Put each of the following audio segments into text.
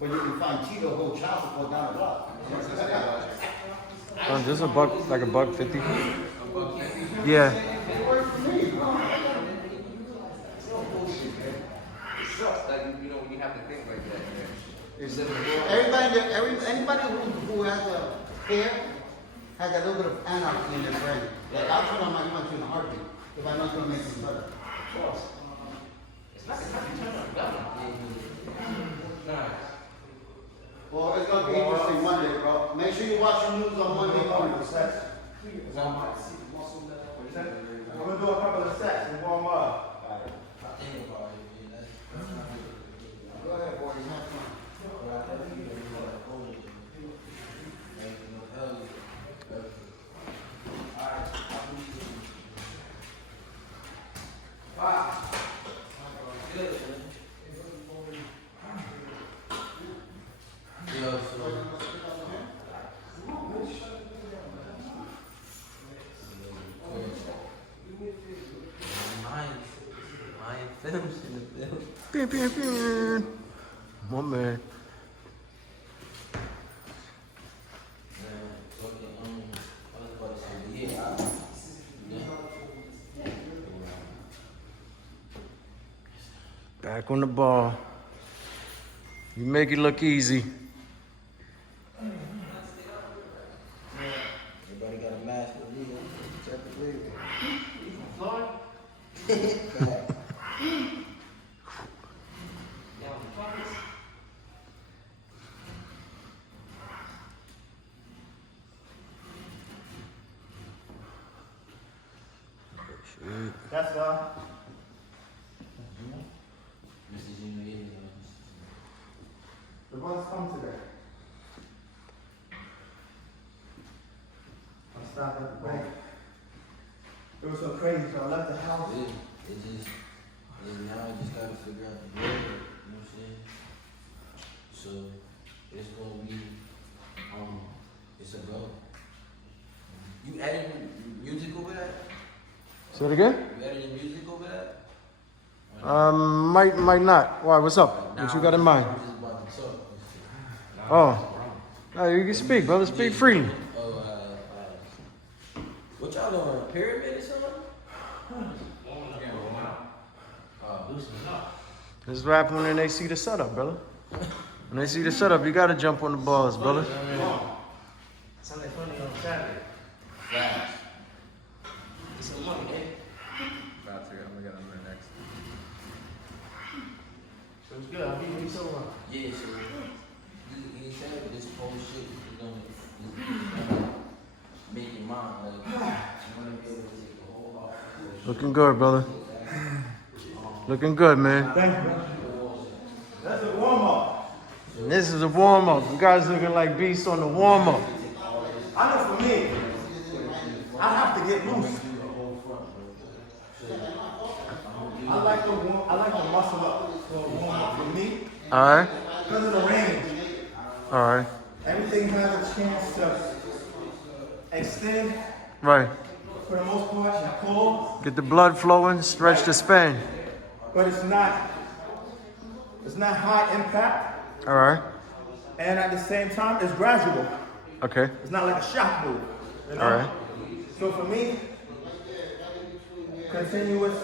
But you can find Tito whole child support down the block. Just a buck, like a $1.50. Yeah. It works for me, bro. It sucks, like, you know, when you have to think like that, man. Anybody who has a hair has a little bit of anarchy in their brain. Like I'll turn on my country in a heartbeat if I know it's gonna make things better. Of course. It's not the country turn on government. Well, it's gonna be interesting Monday, bro. Make sure you watch the news on Monday morning. I'm gonna do a couple of sets and warm up. Go ahead, boys. Have fun. My man. Back on the ball. You make it look easy. Everybody got a mask with me. Check the video. Florida? That's the ones come today. I stopped at the bank. It was so crazy, so I left the house. Now I just gotta figure out the road, you know what I'm saying? So, it's gonna be, it's a go. You adding music over that? Say it again? You adding music over that? Might not. Why? What's up? What you got in mind? I'm just about to talk. Oh. No, you can speak, brother. Speak freely. What y'all doing? A pyramid or something? This is what happens when they see the setup, brother. When they see the setup, you gotta jump on the balls, brother. Sunday funny on Saturday. Fast. It's a money, man. About to, I'm gonna get on there next. So it's good. I'll be with you so long. Yeah, so he said this whole shit is gonna make your mind like you wanna be able to take a whole lot. Looking good, brother. Looking good, man. Thank you. That's a warm up. And this is a warm-up. You guys looking like beasts on the warm-up. I know for me, I have to get loose. I like to muscle up for a warm up for me Alright? because of the range. Alright. Everything has a chance to extend Right. for the most part and pull, Get the blood flowing, stretch the span. but it's not high impact, Alright. and at the same time it's gradual. Okay. It's not like a shock move. You know? Alright. So for me, continuous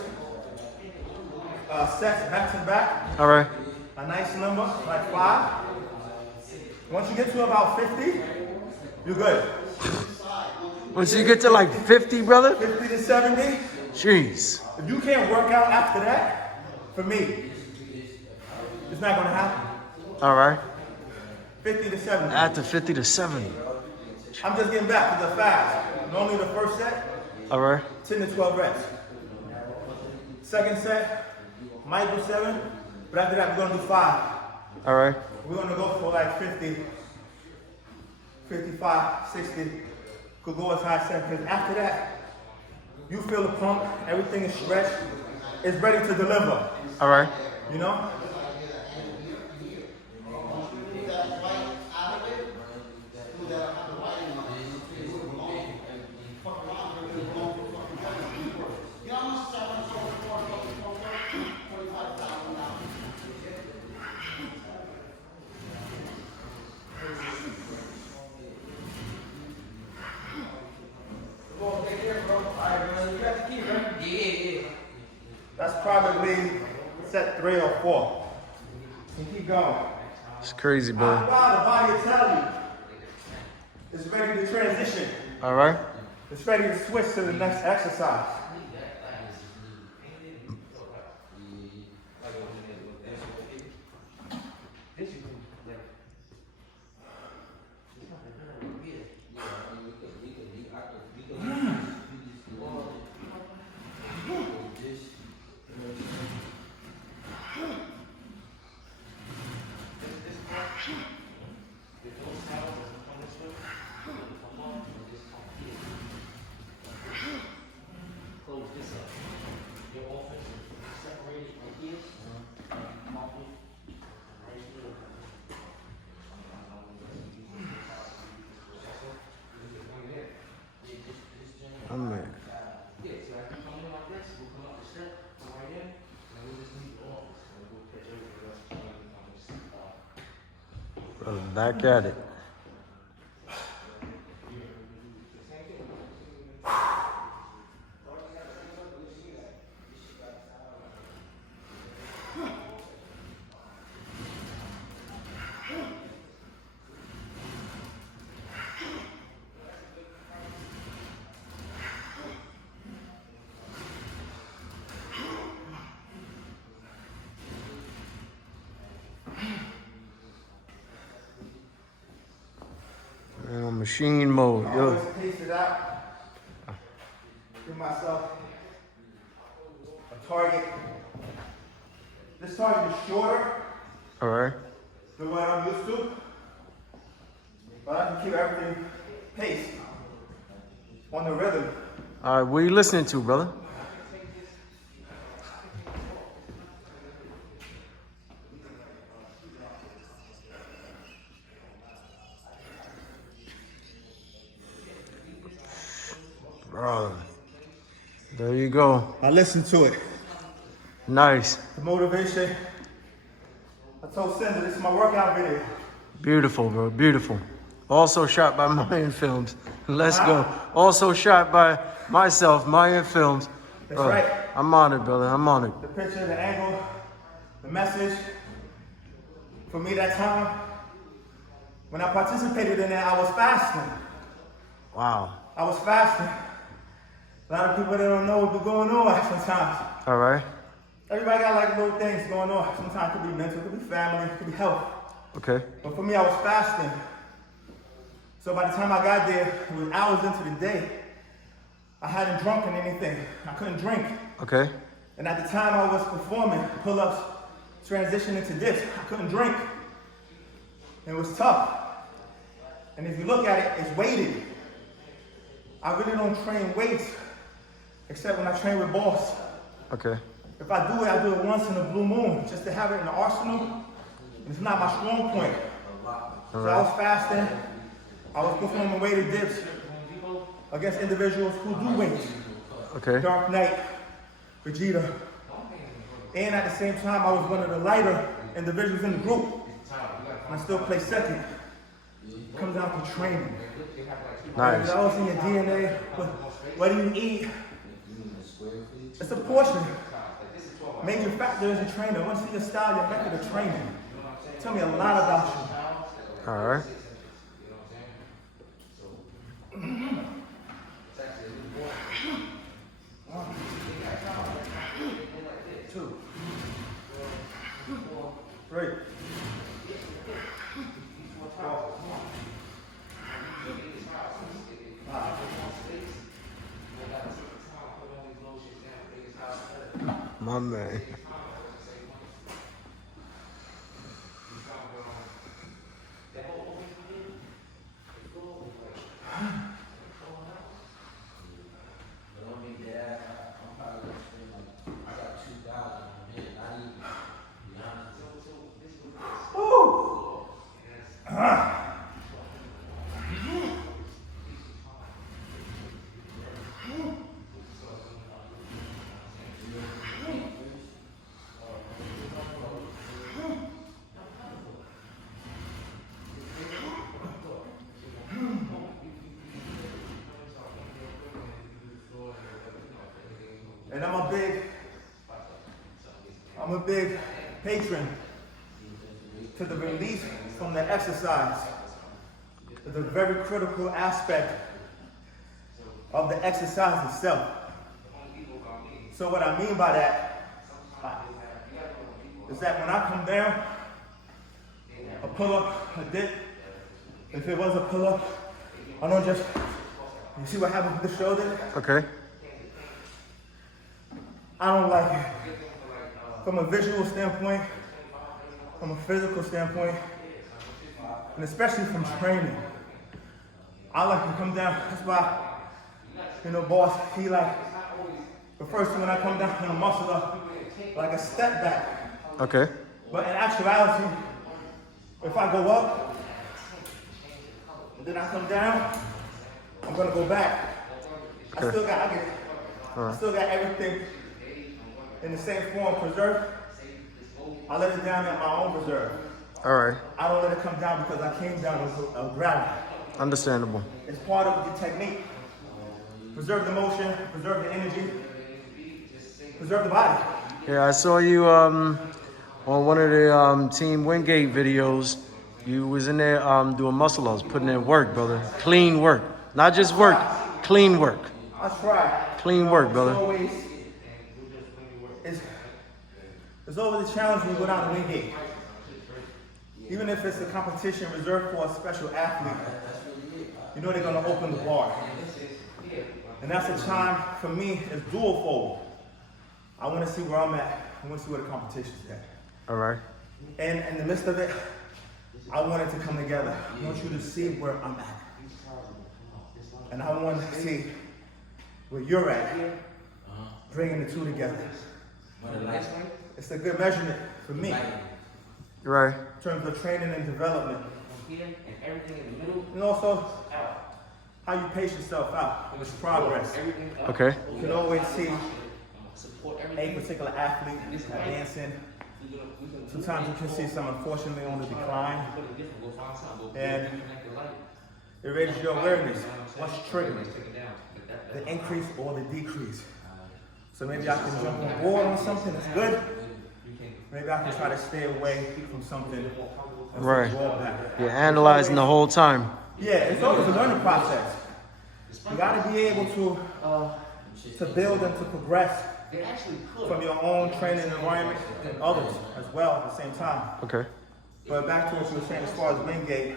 sets back to back, Alright. a nice number, like 5. Once you get to about 50, you're good. Once you get to like 50, brother? 50 to 70, Jeez. if you can't work out after that, for me, it's not gonna happen. Alright. 50 to 70. After 50 to 70. I'm just getting back to the fast. Normally the first set, Alright. 10 to 12 reps. Second set, might do 7, but after that we're gonna do 5. Alright. We're gonna go for like 50, 55, 60. Could go as high as 7, because after that, you feel the pump, everything is stretched, it's ready to deliver, Alright. you know? set 3 or 4. And keep going. It's crazy, After brother. a while, the body will tell you it's ready to transition. All right. It's ready to switch to the next exercise. Oh, man. Brother, back at it. Man, on machine mode, I yo. always pace it out. Give myself a target. This target is shorter All right. than what I'm used to, but I can keep everything paced on the rhythm. All right, what are you listening to, brother? Brother. There you go. I listen to it. Nice. The motivation. I told Cinder, this is my workout video. Beautiful, bro. Beautiful. Also shot by Mayan Films. Let's go. Also shot by myself, Mayan Films. That's Bro, right. I'm honored, brother. I'm honored. The picture, the angle, the message. For me that time, when I participated in that, I was fasting. Wow. I was fasting. A lot of people that don't know what's going on sometimes. All right. Everybody got like little things going on. Sometimes it could be mental, it could be family, it could be health. Okay. But for me, I was fasting. So by the time I got there, it was hours into the day. I hadn't drunken anything. I couldn't drink. Okay. And at the time I was performing pull-ups, transitioning into dips, I couldn't drink. It was tough. And if you look at it, it's weighted. I really don't train weights, except when I train with balls. Okay. If I do it once in a blue moon, just to have it in the arsenal. It's not my strong point. So I was fasting. I was performing weighted dips against individuals who do weights. Okay. Dark Knight, Vegeta. And at the same time, I was one of the lighter individuals in the group. And I still play second. It comes down to training. Nice. It's always in your DNA. What do you eat? It's a portion. Major factor is your trainer. I want to see your style, your method of training. Tell me a lot about you. All right. Two. 3. 4. 5. My man. I'm a big patron to the release from the exercise. It's a very critical aspect of the exercise itself. So what I mean by that is that when I come down, a pull-up, a dip, if it was a pull-up, I don't just, you see what happened with the shoulder? Okay. I don't like it. From a visual standpoint, from a physical standpoint, and especially from training, I like to come down. That's why, boss, he like, the first thing when I come down and I muscle up, like a step back. Okay. But in actuality, if I go up, and then I come down, I'm gonna go back. Okay. I still got everything in the same form preserved. I let it down at my own reserve. All right. I don't let it come down because I came down with gravity. Understandable. It's part of the technique. Preserve the motion, preserve the energy, preserve the body. Yeah, I saw you on one of the Team Wingate videos. You was in there doing muscle ups, putting in work, brother. Clean work. Not just work, clean work. I try. Clean work, brother. It's always a challenge when you go down the Wingate. Even if it's a competition reserved for a special athlete, they're gonna open the bar. And that's a time, for me, it's dual fold. I wanna see where I'm at. I wanna see where the competition's at. All right. And in the midst of it, I want it to come together. I want you to see where I'm at. And I want to see where you're at, bringing the two together. It's a good measurement for me Right. in terms of training and development. And also how you pace yourself out with progress. Okay. You can always see a particular athlete advancing. Sometimes you can see some, unfortunately, on the decline. And it raises your awareness. What's triggering? The increase or the decrease. So maybe I can jump on board on something that's good. Maybe I can try to stay away from something that's Right. a drawback. You're analyzing the whole time. Yeah, it's always a learning process. You got to be able to build and to progress from your own training environment and others as well at the same time. Okay. But back to what you were saying as far as Wingate,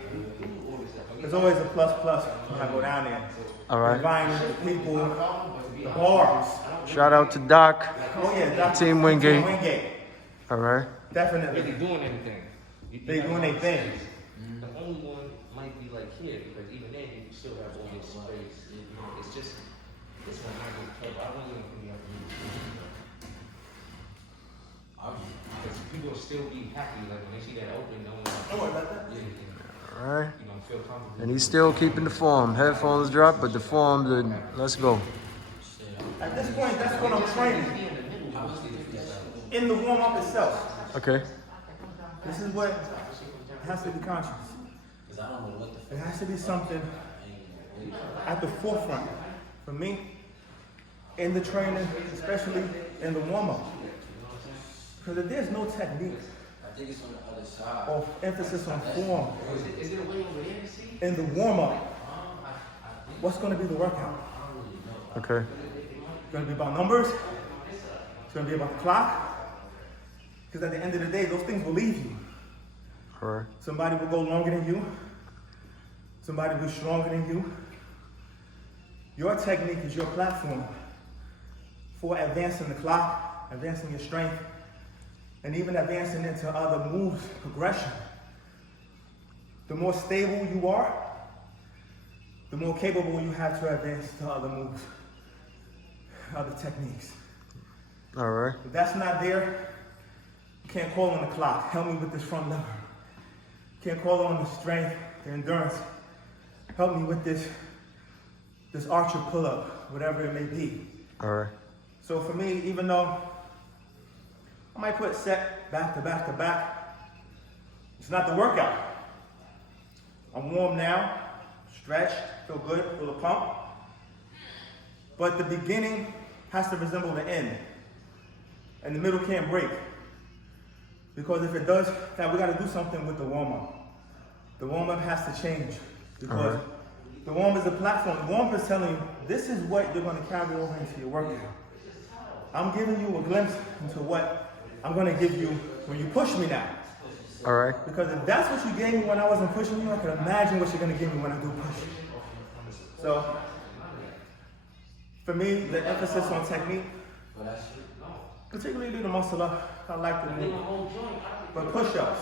there's always a plus when I go down there. All right. The environment, the people, the bars. Shout out to Doc. Oh yeah, that's Team Wingate. Team Wingate. All right. Definitely. They doing anything. They doing their thing. The only one might be like here, because even then you still have all this space. It's just, this one might be tough. I don't even think you have to use it. Because people will still be happy, like when they see that open, no one's like, Don't worry about that. All right. feel comfortable. And he's still keeping the form. Headphones dropped, but the form, let's go. At this point, that's what I'm training. In the warm-up itself. Okay. This is what has to be conscious. It has to be something at the forefront for me in the training, especially in the warm-up. Because if there's no technique or emphasis on form in the warm-up, what's going to be the workout? Okay. It's going to be about numbers. It's going to be about the clock. Because at the end of the day, those things will leave you. All right. Somebody will go longer than you. Somebody will be stronger than you. Your technique is your platform for advancing the clock, advancing your strength, and even advancing into other moves, progression. The more stable you are, the more capable you have to advance to other moves, other techniques. All right. If that's not there, you can't call on the clock. Help me with this front lever. You can't call on the strength, the endurance. Help me with this archer pull-up, whatever it may be. All right. So for me, even though I might put set back to back to back, it's not the workout. I'm warm now, stretched, feel good, feel a pump. But the beginning has to resemble the end. And the middle can't break. Because if it does, now we gotta do something with the warm-up. The warm-up has to change. Because the warm-up is a platform. The warm-up is telling you, this is what you're gonna carry over into your workout. I'm giving you a glimpse into what I'm gonna give you when you push me now. All right. Because if that's what you gave me when I wasn't pushing you, I can imagine what you're gonna give me when I do push. So, for me, the emphasis on technique, particularly the muscle up, I like to move. But push-ups,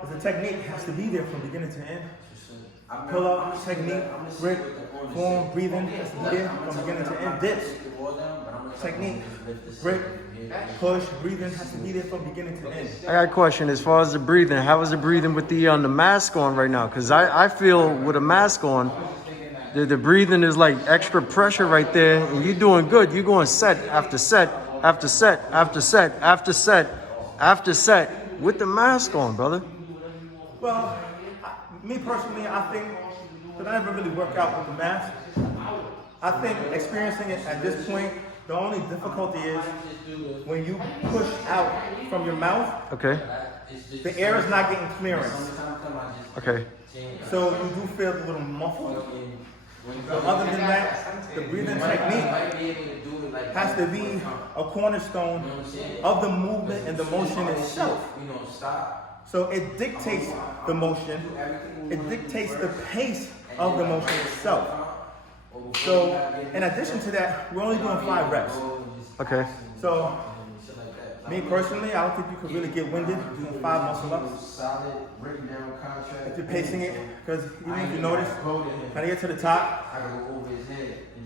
because the technique has to be there from beginning to end. Pull-up, technique, grip, form, breathing has to be there from beginning to end. Dips, technique, grip, push, breathing has to be there from beginning to end. I got a question as far as the breathing. How is the breathing with the mask on right now? Because I feel with a mask on, the breathing is like extra pressure right there, and you're doing good. You're going set after set after set after set after set after set with the mask on, brother. Well, me personally, I think, because I never really work out with the mask, I think experiencing it at this point, the only difficulty is when you push out from your mouth, Okay. the air is not getting clearance. Okay. So you do feel a little muffled. But other than that, the breathing technique has to be a cornerstone of the movement and the motion itself. So it dictates the motion, it dictates the pace of the motion itself. So in addition to that, we're only doing 5 reps. Okay. So me personally, I don't think you could really get winded doing 5 muscle ups. If you're pacing it, because even if you notice, when I get to the top,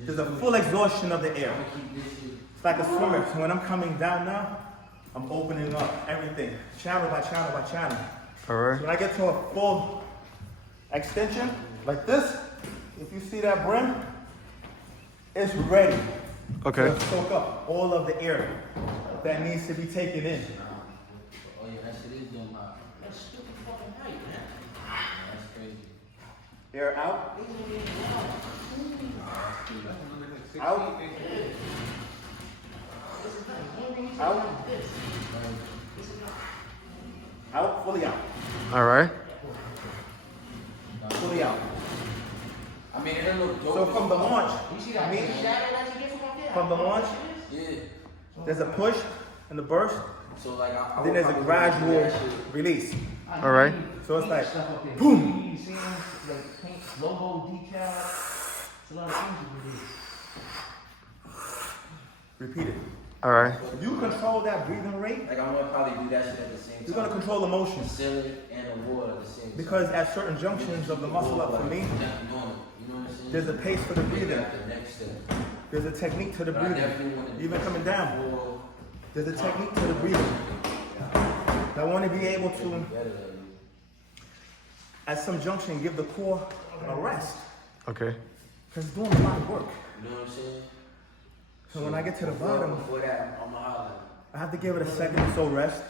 there's a full exhaustion of the air. It's like a swimmer. So when I'm coming down now, I'm opening up everything, channel by channel by channel. All right. So when I get to a full extension, like this, if you see that brim, it's ready Okay. to soak up all of the air that needs to be taken in. Oh yeah, that shit is doing hot. That's stupid fucking height, man. That's crazy. Air out. Out. Out. Out, fully out. All right. Fully out. I mean, it don't look dope. So from the launch, from the launch, Yeah. there's a push and the burst, So like, then there's a gradual release. All right. So it's like, boom. Logo, decal, it's a lot of things you can do. Repeat it. All right. If you control that breathing rate, Like I'm gonna probably do that shit at the same time. you're gonna control the motion. The ceiling and the wall at the same time. Because at certain junctions of the muscle up for me, You know what I'm saying? there's a pace for the breathing. The next step. There's a technique to the breathing. Even coming down, there's a technique to the breathing. I want to be able to, at some junction, give the core a rest. Okay. Because it's doing a lot of work. You know what I'm saying? So when I get to the bottom, Before that, I'm a holler. I have to give it a second or so rest.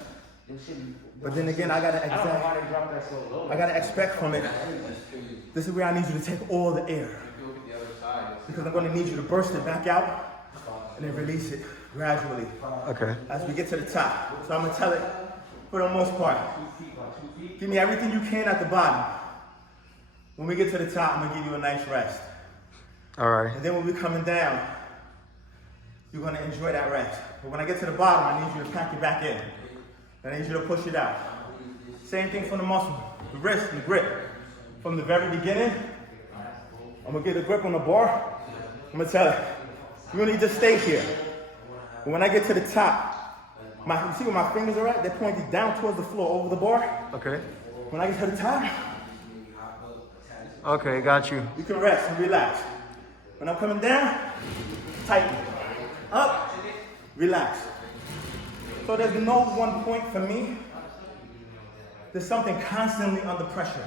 But then again, I gotta expect from it. This is where I need you to take all the air. Because I'm gonna need you to burst it back out and then release it gradually Okay. as we get to the top. So I'm gonna tell it, for the most part, give me everything you can at the bottom. When we get to the top, I'm gonna give you a nice rest. All right. And then when we're coming down, you're gonna enjoy that rest. But when I get to the bottom, I need you to pack it back in. I need you to push it out. Same thing for the muscle, the wrist, and the grip. From the very beginning, I'm gonna get the grip on the bar. I'm gonna tell it, you need to stay here. But when I get to the top, you see where my fingers are at? They're pointing down towards the floor over the bar. Okay. When I get to the top, Okay. Got you. you can rest and relax. When I'm coming down, tighten. Up, relax. So there's no one point for me. There's something constantly under pressure.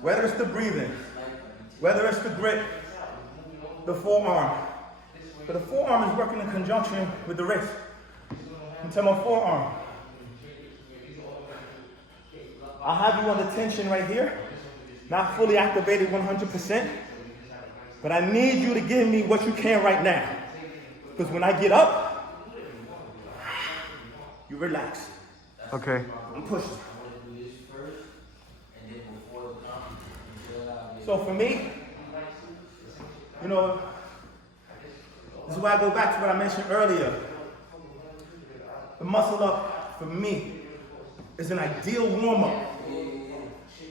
Whether it's the breathing, whether it's the grip, the forearm. But the forearm is working in conjunction with the wrist. Until my forearm. I'll have you under tension right here. Not fully activated 100%. But I need you to give me what you can right now. Because when I get up, you relax. Okay. I'm pushing. I want to do this first, and then before the conference, So for me, you know, this is why I go back to what I mentioned earlier. The muscle up, for me, is an ideal warm-up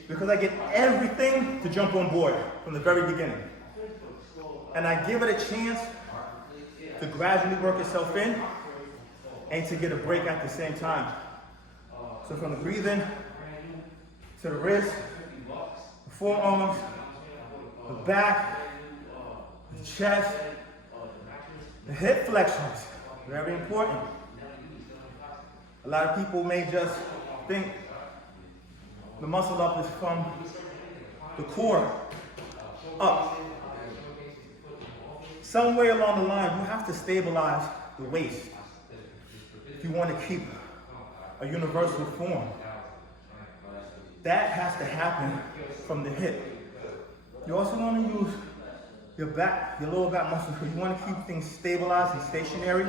because I get everything to jump on board from the very beginning. And I give it a chance to gradually work itself in and to get a break at the same time. So from the breathing to the wrist, the forearms, the back, the chest, the hip flexors, very important. A lot of people may just think the muscle up is from the core up. Somewhere along the line, you have to stabilize the waist if you want to keep a universal form. That has to happen from the hip. You also want to use your back, your lower back muscles, because you want to keep things stabilized and stationary,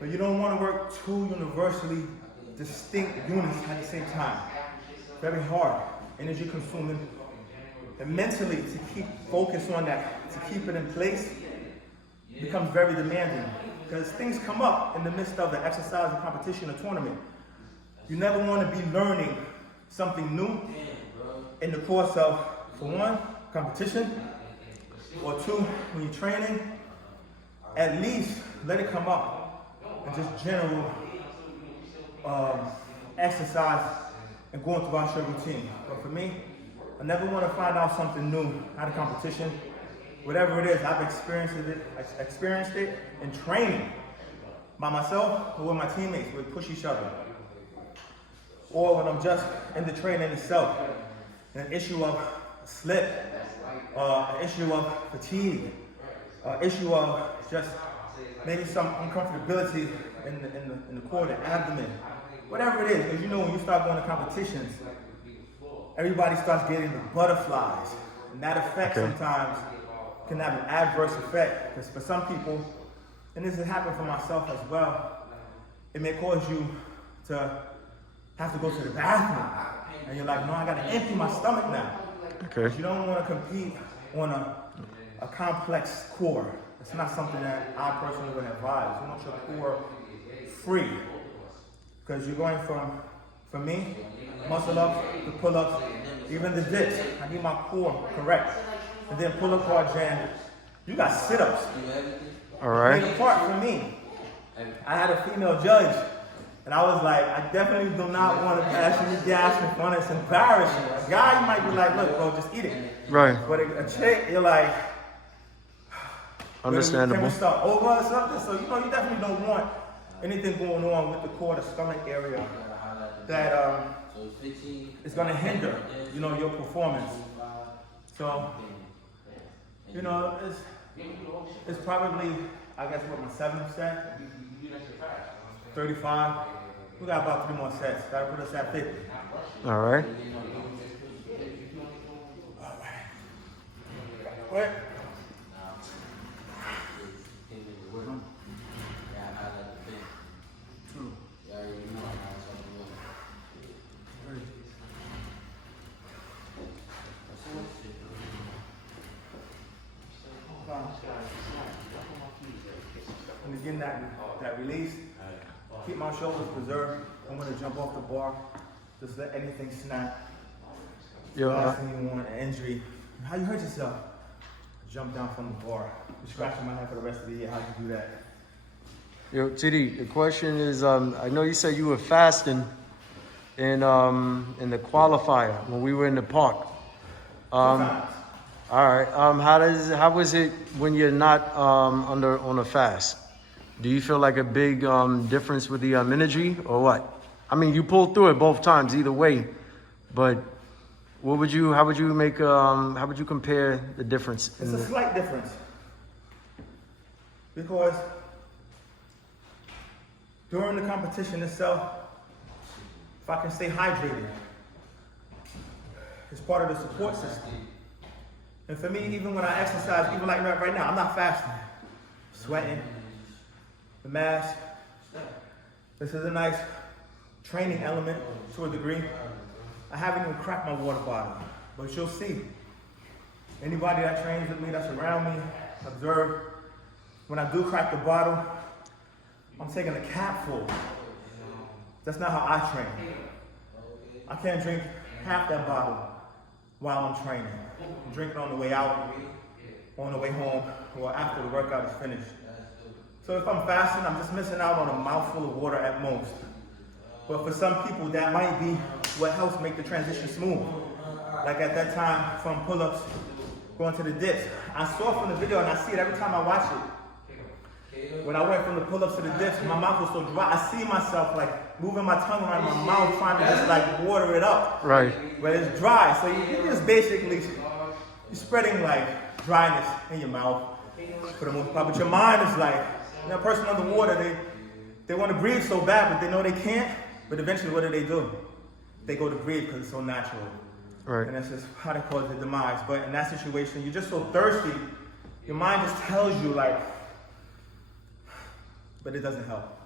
but you don't want to work two universally distinct units at the same time. Very hard, energy consuming, and mentally to keep focus on that, to keep it in place, becomes very demanding because things come up in the midst of the exercise or competition or tournament. You never want to be learning something new in the course of, for one, competition, or two, when you're training. At least let it come up and just general exercise and going throughout your routine. But for me, I never want to find out something new out of competition. Whatever it is, I've experienced it in training by myself or with my teammates. We push each other. Or when I'm just in the training itself, an issue of slip, an issue of fatigue, an issue of just maybe some uncomfortability in the core, the abdomen. Whatever it is, because you know when you start going to competitions, everybody starts getting the butterflies. And that effect sometimes can have an adverse effect. Because for some people, and this has happened for myself as well, it may cause you to have to go to the bathroom. And you're like, no, I gotta empty my stomach now. Okay. You don't want to compete on a complex core. It's not something that I personally would advise. You want your core free. Because you're going from, for me, muscle ups, the pull-ups, even the dips. I need my core correct. And then pull-up bar jam. You got sit-ups. All right. Made a part for me. I had a female judge, and I was like, I definitely do not want to pass you the gas in front of it's embarrassing. A guy, you might be like, look, bro, just eat it. Right. But a chick, you're like, Understandable. can we start over or something? So, you know, you definitely don't want anything going on with the core, the stomach area that is going to hinder, you know, your performance. So, you know, it's probably, I guess, what, my 7th set? 35. We got about 3 more sets. That'll put us at 50. All right. Wait. And again, that release, keep my shoulders preserved. I'm gonna jump off the bar. Just let anything snap. Yo, Last thing you want, an injury. How you hurt yourself? Jump down from the bar. You're scratching my head for the rest of the year. How you do that? Yo, TD, the question is, I know you said you were fasting in the qualifier when we were in the park. Sometimes. All right. How was it when you're not on a fast? Do you feel like a big difference with the energy or what? I mean, you pulled through it both times, either way. But how would you compare the difference? It's a slight difference because during the competition itself, if I can stay hydrated, it's part of the support system. And for me, even when I exercise, even like right now, I'm not fasting, sweating, the mask. This is a nice training element to a degree. I haven't even cracked my water bottle, but you'll see. Anybody that trains with me, that's around me, observe. When I do crack the bottle, I'm taking a cap full. That's not how I train. I can't drink half that bottle while I'm training. I'm drinking on the way out, on the way home, or after the workout is finished. So if I'm fasting, I'm just missing out on a mouthful of water at most. But for some people, that might be what helps make the transition smooth. Like at that time, from pull-ups, going to the dips. I saw from the video, and I see it every time I watch it. When I went from the pull-ups to the dips, my mouth was so dry. I see myself like moving my tongue around my mouth, trying to just like water it up. Right. But it's dry, so you're just basically, you're spreading like dryness in your mouth for the most part. But your mind is like, a person underwater, they want to breathe so bad, but they know they can't. But eventually, what do? They go to breathe because it's so natural. Right. And that's just how they cause the demise. But in that situation, you're just so thirsty, your mind just tells you like, but it doesn't help.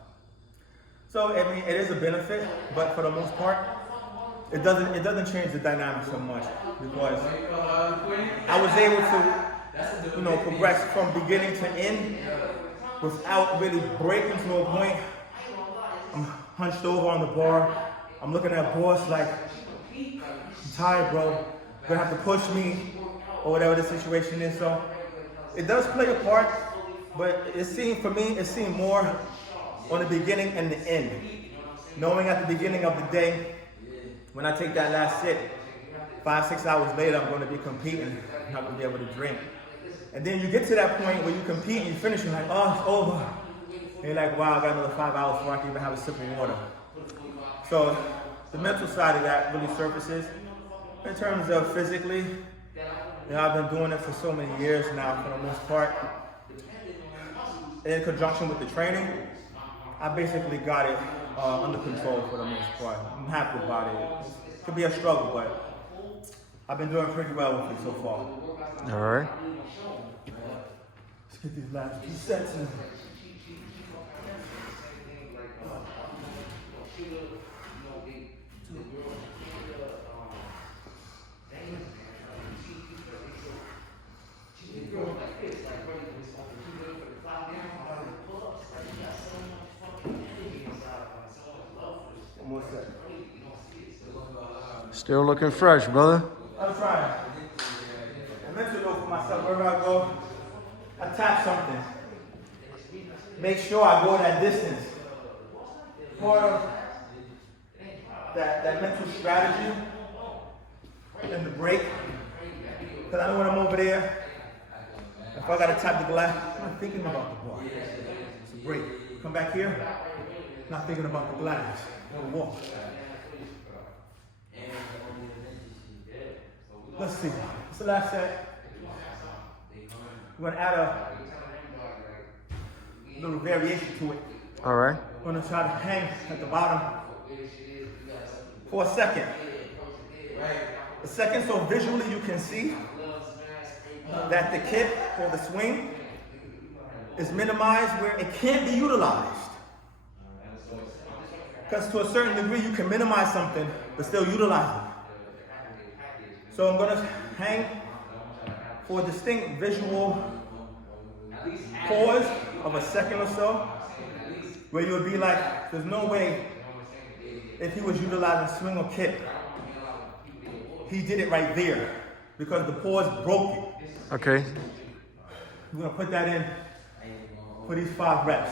So I mean, it is a benefit, but for the most part, it doesn't change the dynamic so much because I was able to, progress from beginning to end without really breaking to a point. I'm hunched over on the bar. I'm looking at boss like, I'm tired, bro. You're gonna have to push me, or whatever the situation is. So it does play a part, but it seemed more on the beginning and the end. Knowing at the beginning of the day, when I take that last sip, 5-6 hours later, I'm going to be competing. I'm not going to be able to drink. And then you get to that point where you compete and you finish, you're like, oh, it's over. And you're like, wow, I got another 5 hours before I can even have a sip of water. So the mental side of that really surfaces. In terms of physically, I've been doing it for so many years now, for the most part. In conjunction with the training, I basically got it under control for the most part. I'm happy about it. It could be a struggle, but I've been doing pretty well with it so far. All right. Let's get these last 2 sets in. Still looking fresh, brother. I'm trying. I meant to know for myself, wherever I go, I tap something. Make sure I go that distance. Part of that mental strategy and the break. Because I know when I'm over there, if I gotta tap the glass, I'm not thinking about the ball. It's a break. Come back here, not thinking about the glass. No walk. Let's see. What's the last set? We're gonna add a little variation to it. All right. We're gonna try to hang at the bottom for a second. A second, so visually you can see that the kick or the swing is minimized where it can't be utilized. Because to a certain degree you can minimize something but still utilize it. So I'm gonna hang for a distinct visual pause of a second or so, where you would be like, there's no way if he was utilizing swing or kick, he did it right there because the pause broke it. Okay. We're gonna put that in for these 5 reps.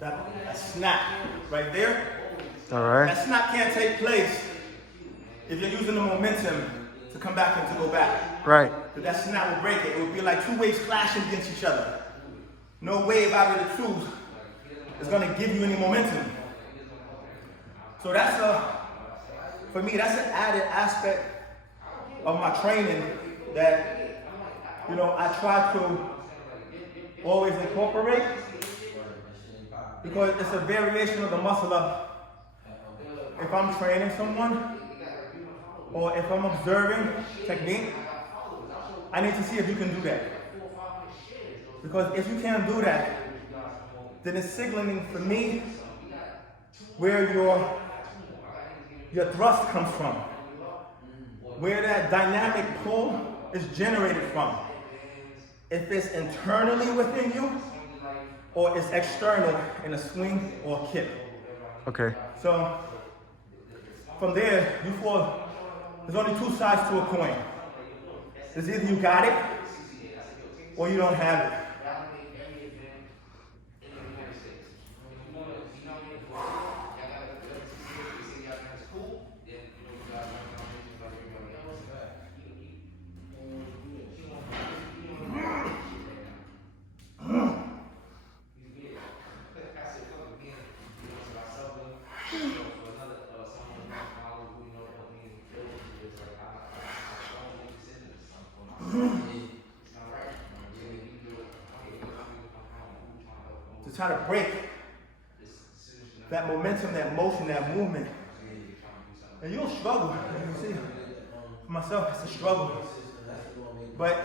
That snap right there. All right. That snap can't take place if you're using the momentum to come back and to go back. Right. But that snap will break it. It would be like 2 waves clashing against each other. No wave out of the truth is going to give you any momentum. So that's a for me, that's an added aspect of my training that, you know, I try to always incorporate, because it's a variation of the muscle up. If I'm training someone, or if I'm observing technique, I need to see if you can do that. Because if you can't do that, then it's signaling for me where your thrust comes from, where that dynamic pull is generated from. If it's internally within you, or it's external in a swing or a kick. Okay. So from there, you fall. There's only two sides to a coin. It's either you got it or you don't have it. To try to break that momentum, that motion, that movement. And you'll struggle, as you can see. For myself, it's a struggle. But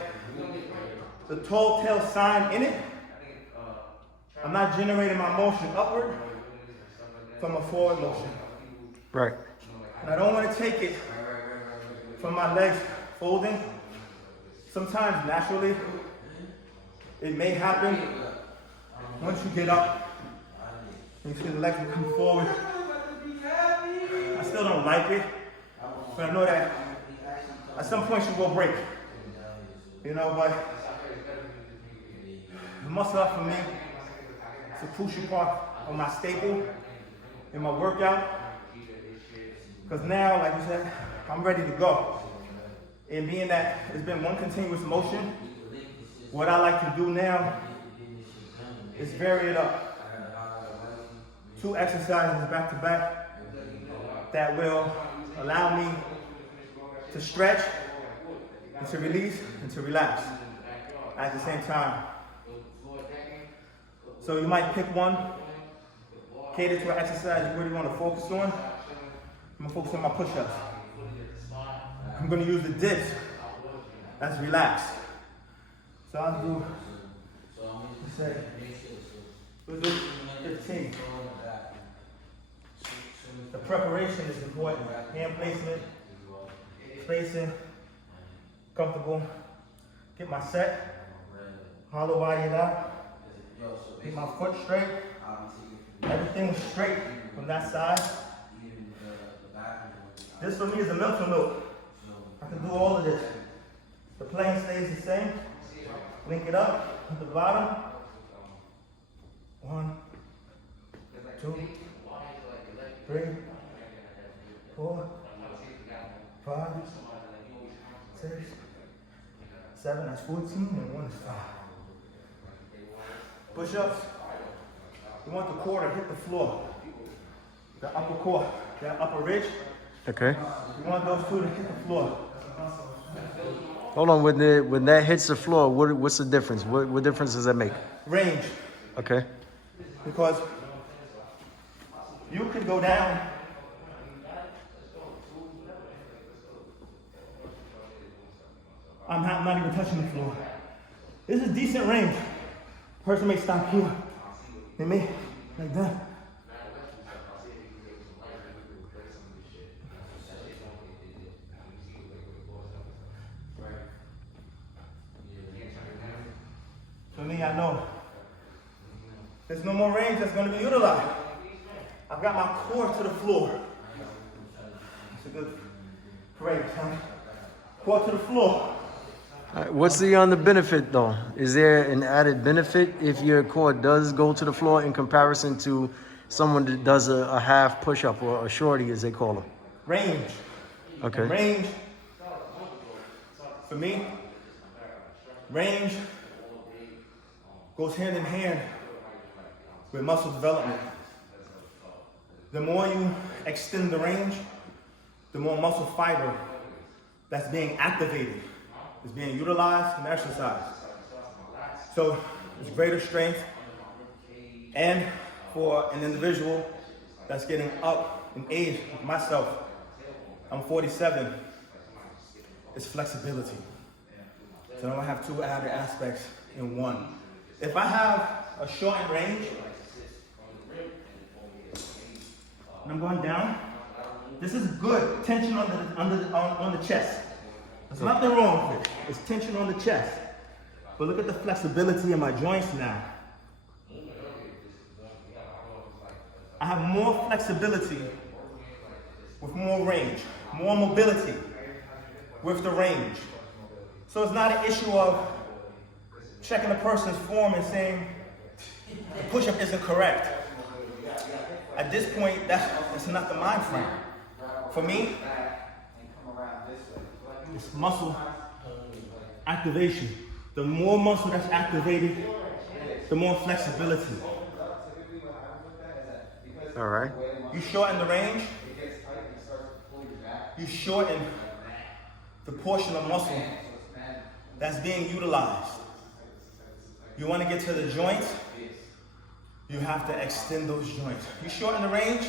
the telltale sign in it, I'm not generating my motion upward from a forward motion. Right. And I don't want to take it from my legs folding. Sometimes naturally, it may happen once you get up and you see the legs will come forward. I still don't like it, but I know that at some point you will break. You know, but the muscle up for me is a crucial part of my staple in my workout. Because now, like you said, I'm ready to go. And being that it's been one continuous motion, what I like to do now is vary it up. 2 exercises back to back that will allow me to stretch and to release and to relax at the same time. So you might pick one, cater to an exercise you really want to focus on. I'm gonna focus on my push-ups. I'm gonna use the dips. That's relaxed. So I'll do, let's say, we'll do 15. The preparation is important. Hand placement, spacing, comfortable. Get my set, hollow body it out. Get my foot straight. Everything straight from that side. This for me is a mental note. I can do all of this. The plane stays the same. Link it up at the bottom. 1, 2, 3, 4, 5, 6, 7. That's 14, and 1 is 5. Push-ups. You want the core to hit the floor. The upper core, that upper ridge. Okay. You want those 2 to hit the floor. Hold on. When that hits the floor, what's the difference? What difference does that make? Range. Okay. Because you could go down I'm not even touching the floor. This is decent range. Person may stop here. They may, like that. For me, I know there's no more range that's going to be utilized. I've got my core to the floor. That's a good phrase, huh? Core to the floor. What's the benefit though? Is there an added benefit if your core does go to the floor in comparison to someone that does a half push-up or a shorty, as they call them? Range. Okay. Range, for me, range goes hand in hand with muscle development. The more you extend the range, the more muscle fiber that's being activated, is being utilized and exercised. So it's greater strength, and for an individual that's getting up in age, like myself, I'm 47, it's flexibility. So I don't have two added aspects in one. If I have a shortened range, and I'm going down, this is good tension on the chest. There's nothing wrong with it. It's tension on the chest. But look at the flexibility in my joints now. I have more flexibility with more range, more mobility with the range. So it's not an issue of checking a person's form and saying the push-up isn't correct. At this point, that's not the mind frame. For me, it's muscle activation. The more muscle that's activated, the more flexibility. All right. You shorten the range, you shorten the portion of muscle that's being utilized. You want to get to the joints, you have to extend those joints. You shorten the range,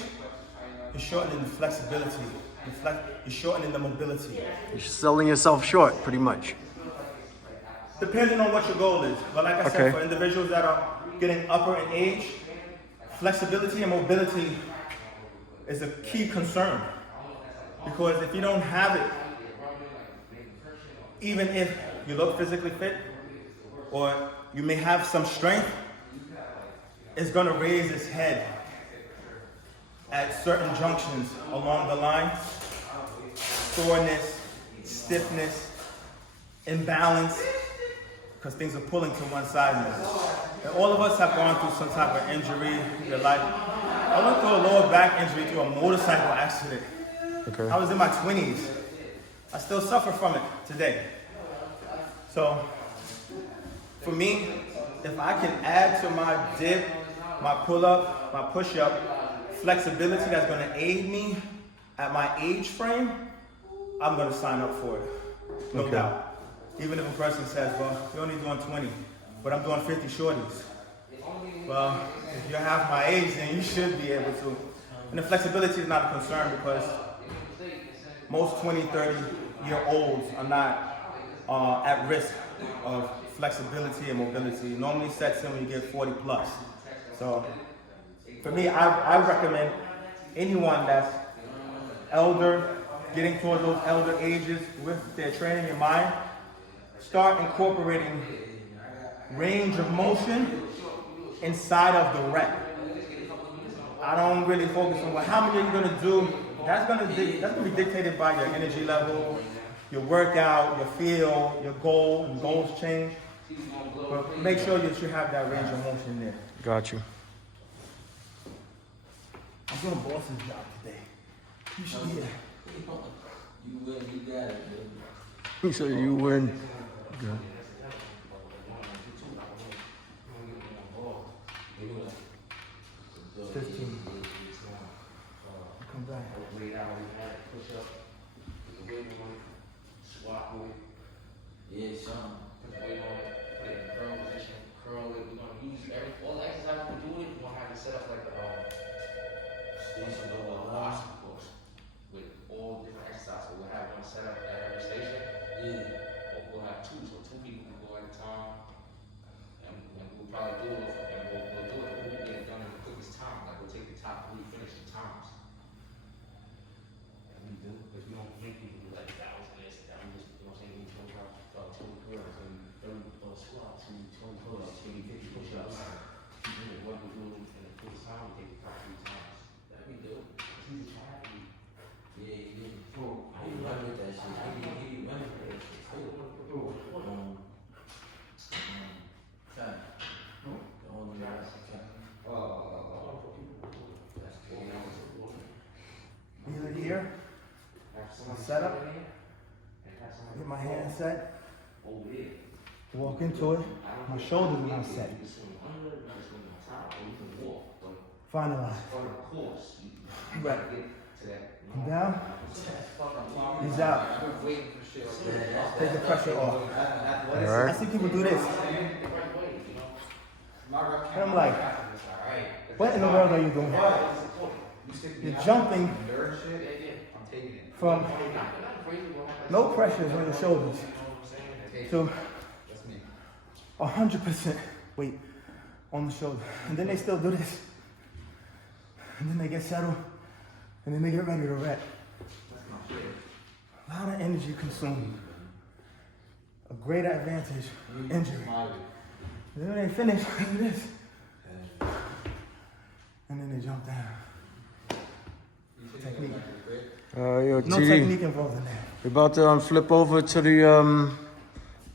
you're shortening the flexibility, you're shortening the mobility. You're selling yourself short, pretty much. Depending on what your goal is. But like I Okay. said, for individuals that are getting upper in age, flexibility and mobility is a key concern. Because if you don't have it, even if you look physically fit, or you may have some strength, it's gonna raise its head at certain junctions along the line. Soreness, stiffness, imbalance, because things are pulling to one side now. And all of us have gone through some type of injury in your life. I went through a lower back injury through a motorcycle accident. Okay. I was in my 20s. I still suffer from it today. So, for me, if I can add to my dip, my pull-up, my push-up, flexibility that's gonna aid me at my age frame, I'm gonna sign up for it, no doubt. Even if a person says, well, you're only doing 20, but I'm doing 50 shorties. Well, if you're half my age, then you should be able to. And the flexibility is not a concern because most 20, 30-year-olds are not at risk of flexibility and mobility. It normally sets in when you get 40 plus. So for me, I recommend anyone that's elder, getting towards those elder ages with their training in mind, start incorporating range of motion inside of the rep. I don't really focus on how many you're gonna do. That's gonna be dictated by your energy level, your workout, your feel, your goal, and goals change. But make sure that you have that range of motion there. Got you. I'm doing boss's job today. You should be there. You win, you got it, baby. He said you win. Good. 15. Come back. Wait out, we had a push up, put the weight on it, squat with it, Yeah, son. put the weight on it, put it in curl position, curl it. We're gonna use all the exercises we're doing, we're gonna have it set up like the station or boxing course with all different exercises. We'll have one set up at every station. Yeah. Or we'll have two, so two people can go at a time. And we'll probably do it, and we'll do it, we'll get it done in the quickest time. Like we'll take the top 3 finishing times. And we do, because we don't make people do like 1,000 this, that. We just, you know what I'm saying, we 20 curls and 30 squats, and 20 pull-ups, maybe 50 push-ups. What we do in the quickest time, we take the top 3 times. That we do. He's a triathlete. Yeah, yeah. I ain't running with that shit. I ain't even running with that shit. Try. The only way I can try. That's cool. Either here, set up, get my hand set, walk into it, my shoulders are not set. Finalize. Right. And down. He's out. Take the pressure off. All I right. see people do this. And I'm like, what in the world are you doing? You're jumping from no pressures on your shoulders to 100% weight on the shoulder. And then they still do this. And then they get settled. And then they get ready to rep. A lot of energy consumed. A great advantage, injury. And then when they finish, they do this. And then they jump down. Technique. Yo, No TD, technique involved in that. we're about to flip over to the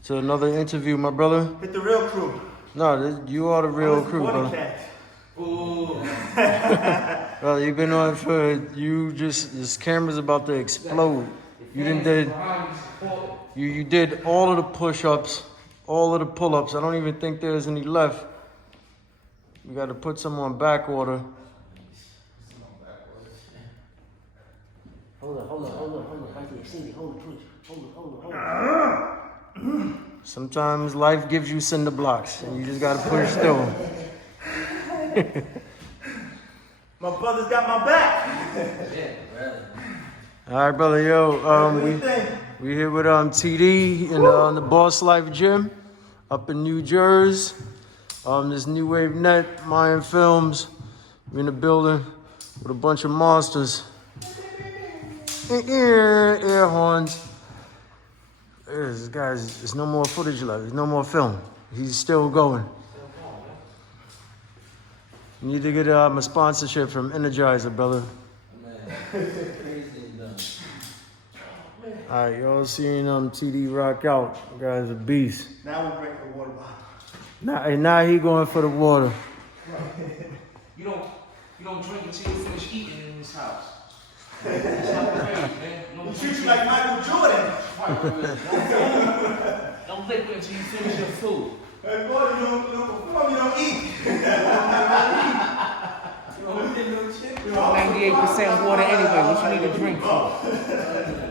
to another interview, my brother. Hit the real crew. No, you are the real crew, Water brother. cats. Brother, you've been on for this camera's about to explode. You did all of the push-ups, all of the pull-ups. I don't even think there's any left. We got to put some on back order. Hold on. Right there, Cindy, hold it. Sometimes life gives you cinder blocks, and you just got to push through 'em. My brother's got my back. All right, brother. Yo, What do you think? we here with TD in the Boss Life Gym up in New Jersey. This New Wave Net, Mayan Films. We're in the building with a bunch of monsters. Air horns. This guy's, there's no more footage left. There's no more film. He's still going. You need to get a sponsorship from Energizer, brother. All right, y'all seen TD rock out. The guy's a beast. Now we break the water bottle. Now he going for the water. You don't drink until you finish eating in this house. It's not great, man. He treats you like Michael Jordan. Don't lick until you finish your food. Hey, boy, you don't eat. 98% water anyway. What you need to drink for?